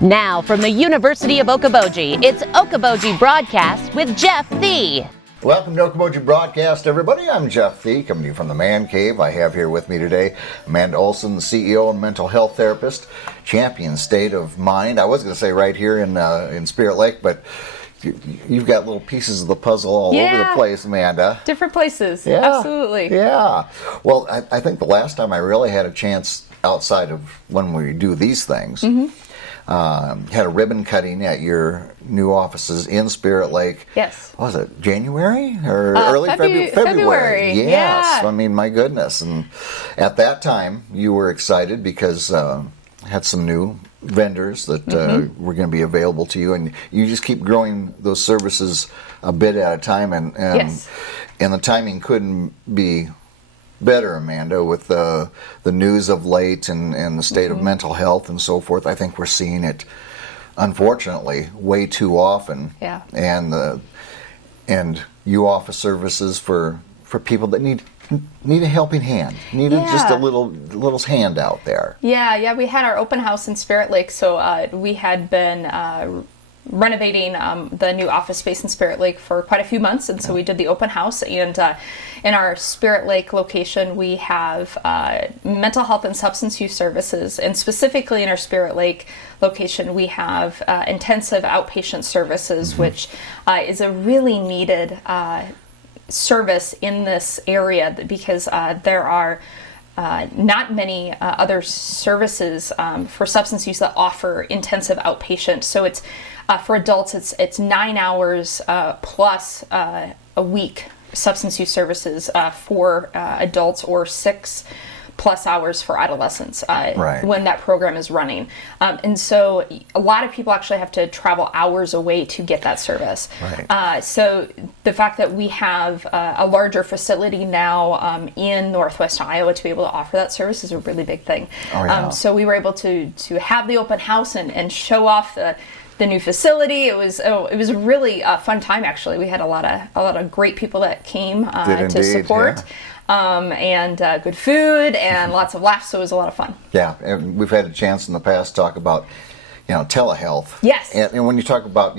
Now from the University of Okoboji, it's Okoboji Broadcast with Jeff Thee. Welcome to Okoboji Broadcast, everybody. I'm Jeff Thee, coming to you from the Man Cave. I have here with me today Amanda Olson, the CEO and mental health therapist, champion state of mind. I was going to say right here in Spirit Lake, but you've got little pieces of the puzzle all over the place, Amanda. Different places, yeah, absolutely. Yeah. Well, I think the last time I really had a chance outside of when we do these things, had a ribbon cutting at your new offices in Spirit Lake. Yes. What was it, January or early February? Yes. Yeah. I mean, my goodness. And at that time, you were excited because had some new vendors that were going to be available to you, and you just keep growing those services a bit at a time, and Yes. and the timing couldn't be better, Amanda, with the news of late and the state of mental health and so forth. I think we're seeing it, unfortunately, way too often. Yeah. And you offer services for people that need a helping hand, just a little hand out there. Yeah, we had our open house in Spirit Lake, so we had been renovating the new office space in Spirit Lake for quite a few months, and so we did the open house. And in our Spirit Lake location, we have mental health and substance use services, and specifically in our Spirit Lake location, we have intensive outpatient services, which is a really needed service in this area because there are not many other services for substance use that offer intensive outpatient. So it's for adults, it's 9 hours plus a week substance use services for adults, or 6+ hours for adolescents when that program is running. And so a lot of people actually have to travel hours away to get that service. Right. So the fact that we have a larger facility now in Northwest Iowa to be able to offer that service is a really big thing. Oh, yeah. So we were able to have the open house and show off the new facility. It was a really fun time, actually. We had a lot of great people that came to support. Yeah. And good food and lots of laughs, so it was a lot of fun. Yeah, and we've had a chance in the past to talk about, telehealth. Yes. And when you talk about,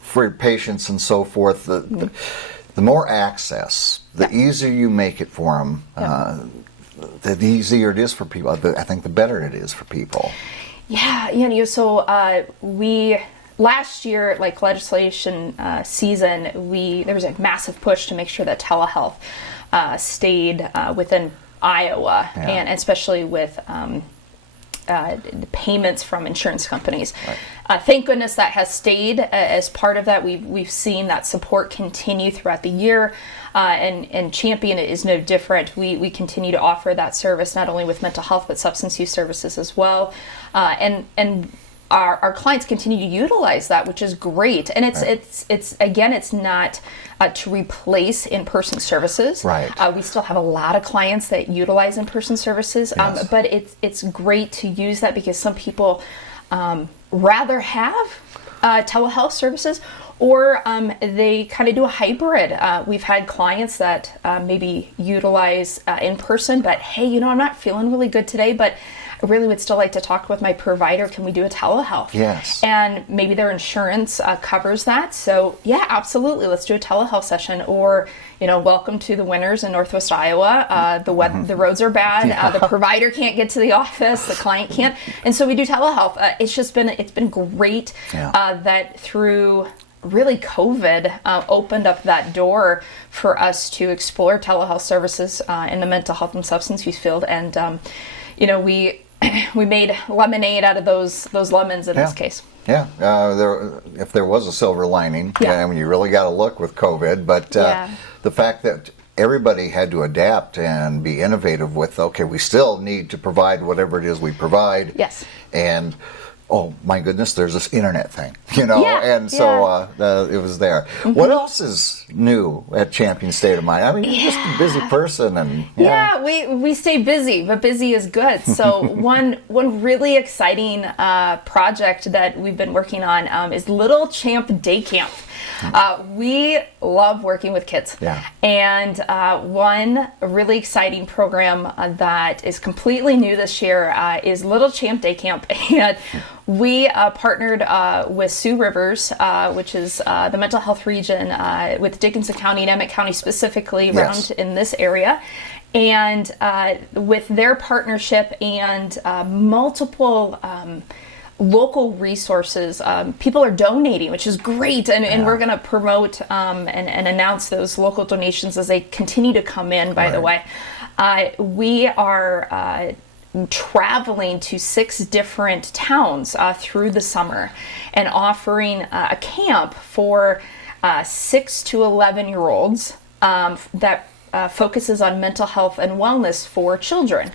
for patients and so forth, the more access, the easier you make it for them, the easier it is for people. I think the better it is for people. Yeah, so we... Last year, like legislation season, there was a massive push to make sure that telehealth stayed within Iowa, and especially with payments from insurance companies. Right. Thank goodness that has stayed as part of that. We've seen that support continue throughout the year, and Champion is no different. We continue to offer that service not only with mental health but substance use services as well, and our clients continue to utilize that, which is great. And it's not to replace in-person services. Right. We still have a lot of clients that utilize in-person services, Yes. but it's great to use that because some people rather have telehealth services, or they kind of do a hybrid. We've had clients that maybe utilize in-person, but hey, I'm not feeling really good today, but I really would still like to talk with my provider. Can we do a telehealth? Yes. And maybe their insurance covers that. So yeah, absolutely. Let's do a telehealth session. Or, welcome to the winters in Northwest Iowa. The roads are bad. The provider can't get to the office. The client can't. And so we do telehealth. It's been great that through really COVID opened up that door for us to explore telehealth services in the mental health and substance use field. And, we made lemonade out of those lemons in this case. Yeah, if there was a silver lining, I mean, you really got to look with COVID, but the fact that everybody had to adapt and be innovative with, okay, we still need to provide whatever it is we provide. Yes. And oh my goodness, there's this internet thing, and so it was there. Mm-hmm. What else is new at Champion State of Mind? I mean, you're just a busy person, and we stay busy, but busy is good. So one really exciting project that we've been working on is Little Champ Day Camp. We love working with kids. Yeah. And one really exciting program that is completely new this year is Little Champ Day Camp. And we partnered with Sioux Rivers, which is the mental health region with Dickinson County and Emmett County specifically around in this area. And with their partnership and multiple local resources, people are donating, which is great. And we're going to promote and announce those local donations as they continue to come in, by the way. We are traveling to 6 different towns through the summer and offering a camp for 6 to 11-year-olds that focuses on mental health and wellness for children.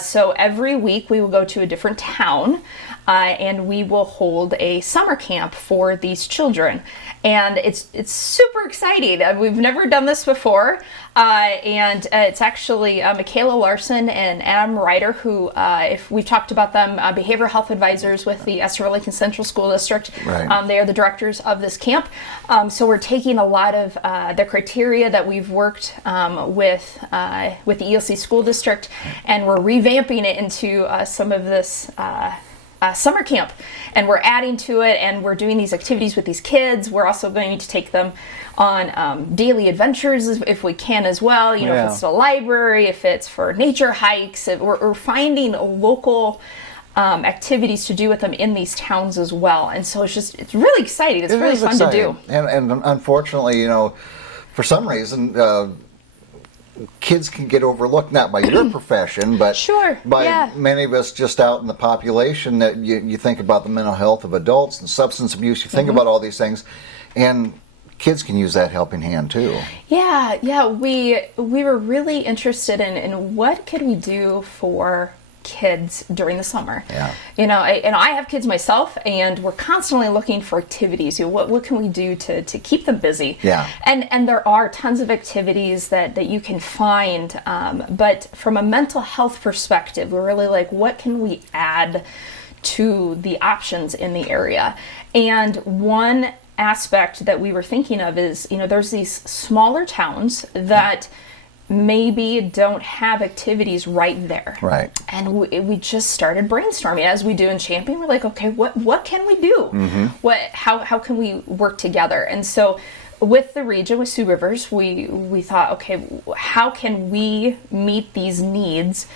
So every week we will go to a different town and we will hold a summer camp for these children. And it's super exciting. We've never done this before. And it's actually Michaela Larson and Adam Ryder, who, if we've talked about them, behavioral health advisors with the Esther Lincoln Central School District. They are the directors of this camp. So we're taking a lot of the criteria that we've worked with the ELC School District, and we're revamping it into some of this summer camp, and we're adding to it, and we're doing these activities with these kids. We're also going to take them on daily adventures if we can as well, if it's to the library, if it's for nature hikes. We're finding local activities to do with them in these towns as well. And so it's really exciting. It's really fun to do. And unfortunately, for some reason, kids can get overlooked, not by your profession, but by many of us just out in the population. That you think about the mental health of adults and substance abuse, you think about all these things, and kids can use that helping hand too. We were really interested in what could we do for kids during the summer. And I have kids myself, and we're constantly looking for activities. What can we do to keep them busy? And there are tons of activities that you can find, but from a mental health perspective, we're really like, what can we add to the options in the area? And one aspect that we were thinking of is, there's these smaller towns that maybe don't have activities right there. And we just started brainstorming, as we do in Champion. We're like, okay, what can we do? How can we work together? And so with the region, with Sioux Rivers, we thought, okay, how can we meet these needs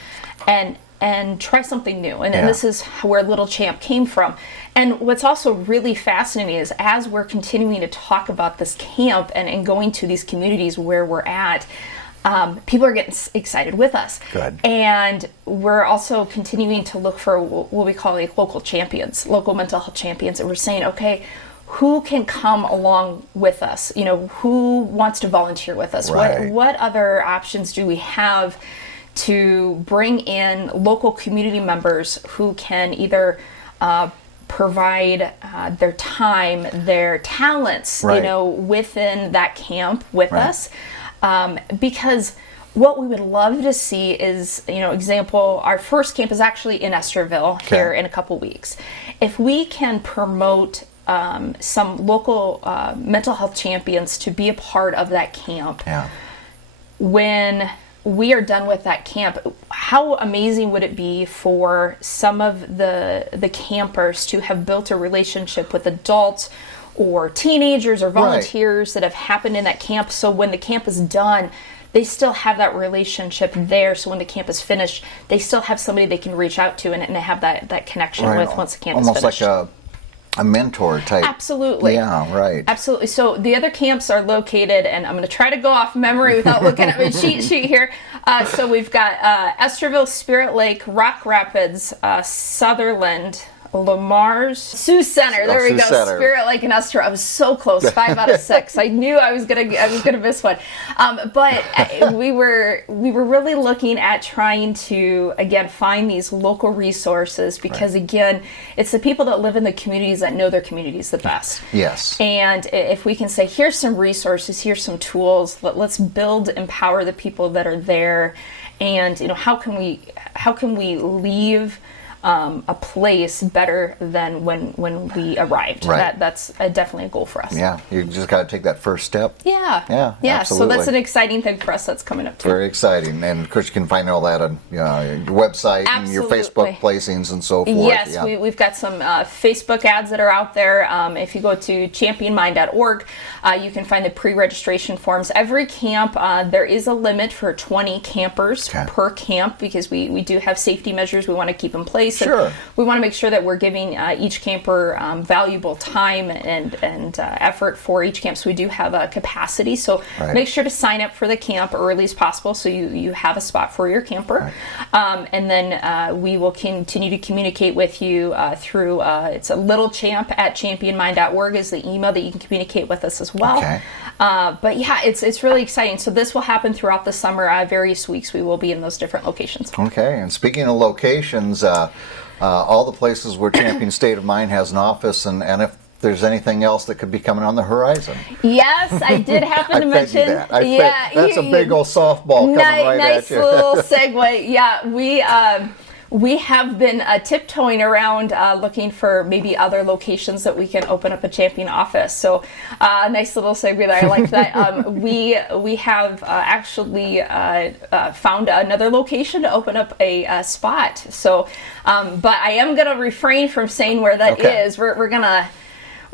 and try something new? And this is where Little Champ came from. And what's also really fascinating is, as we're continuing to talk about this camp and going to these communities where we're at, people are getting excited with us. And we're also continuing to look for what we call like local champions, local mental health champions. And we're saying, okay, who can come along with us? Who wants to volunteer with us? What other options do we have to bring in local community members who can either provide their time, their talents, within that camp with us? Because what we would love to see is, example, our first camp is actually in Esterville here in a couple weeks. If we can promote some local mental health champions to be a part of that camp, when we are done with that camp, how amazing would it be for some of the campers to have built a relationship with adults or teenagers or volunteers that have happened in that camp, so when the camp is done, they still have that relationship there. So when the camp is finished, they still have somebody they can reach out to and have that connection with once the camp is finished. Almost like a mentor type. Absolutely. Absolutely. So the other camps are located, and I'm going to try to go off memory without looking at my cheat sheet here. So we've got Esterville, Spirit Lake, Rock Rapids, Sutherland, Lamar's, Sioux Center. There we go. Center. Spirit Lake and Esther. I was so close. 5 out of 6. I knew I was gonna miss one. But we were really looking at trying to again find these local resources, because again, it's the people that live in the communities that know their communities the best. And if we can say, here's some resources, here's some tools, let's empower the people that are there, and how can we leave a place better than when we arrived. Right. That's definitely a goal for us. Yeah, you just got to take that first step. Yeah. Yeah, So that's absolutely. an exciting thing for us that's coming up too. Very exciting, and of course you can find all that on your website and your Facebook Absolutely. placings and so forth. Yes, Yeah. we've got some Facebook ads that are out there. If you go to championmind.org, you can find the pre-registration forms. Every camp, there is a limit for 20 campers per camp, because we do have safety measures we want to keep in place. And Sure. we want to make sure that we're giving each camper valuable time and effort for each camp. So we do have a capacity. So Right. make sure to sign up for the camp early as possible so you have a spot for your camper. And then we will continue to communicate with you through, it's a littlechamp@championmind.org is the email that you can communicate with us as well. Okay. But yeah, it's really exciting. So this will happen throughout the summer. Various weeks we will be in those different locations. Okay, and speaking of locations, all the places where Champion State of Mind has an office, and if there's anything else that could be coming on the horizon. Yes, I did happen to I fed you mention. that. That's a big old softball coming right nice at you. little segue. Yeah, we have been tiptoeing around looking for maybe other locations that we can open up a Champion office. So nice little segue there. I like that. We have actually found another location to open up a spot. So, but I am going to refrain from saying where that is. We're gonna.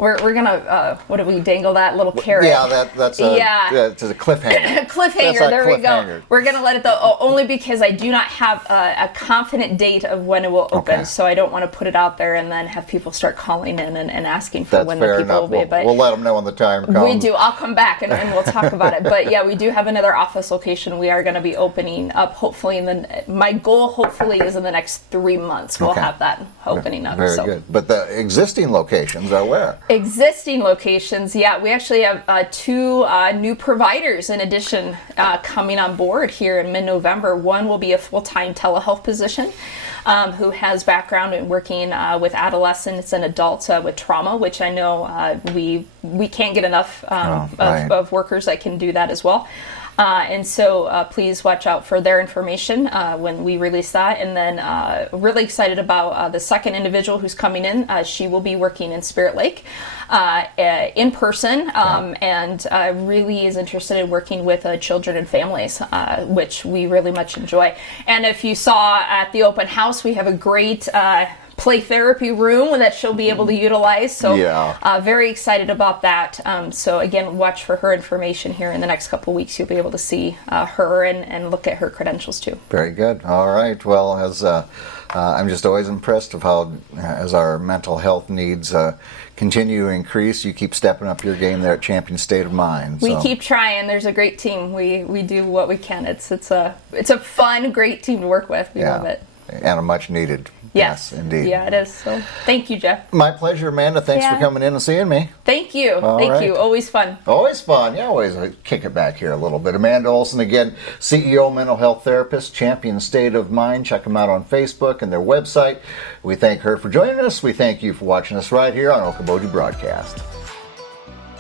We're gonna what do we dangle that little carrot? Yeah, that's a cliffhanger. Cliffhanger. There we go. cliffhanger. We're gonna let it though, only because I do not have a confident date of when it will open. Okay. So I don't want to put it out there and then have people start calling in and asking for That's when fair the people enough. will be. But We'll let them know when the time comes. we do. I'll come back and we'll talk about it. But yeah, we do have another office location. We are going to be opening up. Hopefully, my goal hopefully is in the next 3 months we'll Okay. have that opening up. Very good. But the existing locations are where? Existing locations, yeah, we actually have 2 new providers in addition coming on board here in mid-November. One will be a full-time telehealth position who has background in working with adolescents and adults with trauma, which I know we can't get enough right. of workers that can do that as well. And so please watch out for their information when we release that. And then really excited about the second individual who's coming in. She will be working in Spirit Lake in person and really is interested in working with children and families, which we really much enjoy. And if you saw at the open house, we have a great play therapy room that she'll be able to utilize. So very excited about that. So again, watch for her information here in the next couple of weeks. You'll be able to see her and look at her credentials too. Very good. All right. Well, as I'm just always impressed of how, as our mental health needs continue to increase, you keep stepping up your game there at Champion State of Mind. We keep trying. There's a great team. We do what we can. It's a fun, great team to work with. We love it. And a much needed. Yes, indeed. Yeah, it is. So thank you, Jeff. My pleasure, Amanda. Thanks for coming in and seeing me. Thank you. Thank you. Always fun. Always fun. Yeah, always kick it back here a little bit. Amanda Olson, again, CEO, mental health therapist, Champion State of Mind. Check them out on Facebook and their website. We thank her for joining us. We thank you for watching us right here on Okoboji Broadcast.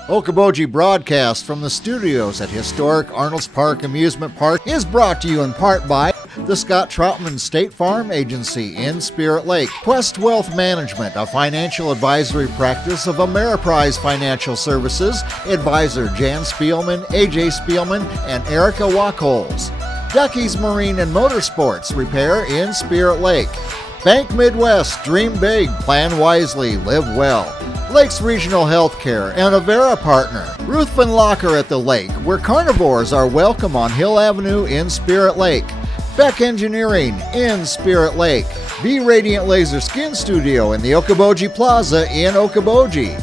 Okoboji Broadcast from the studios at historic Arnold's Park Amusement Park is brought to you in part by the Scott Troutman State Farm Agency in Spirit Lake, Quest Wealth Management, a financial advisory practice of Ameriprise Financial Services, advisor Jan Spielman, AJ Spielman, and Erica Wachholz, Ducky's Marine and Motorsports Repair in Spirit Lake, Bank Midwest, dream big, plan wisely, live well. Lakes Regional Healthcare and Avera Partner. Ruthven Locker at the Lake, where carnivores are welcome on Hill Avenue in Spirit Lake. Beck Engineering in Spirit Lake. Be Radiant Laser Skin Studio in the Okoboji Plaza in Okoboji.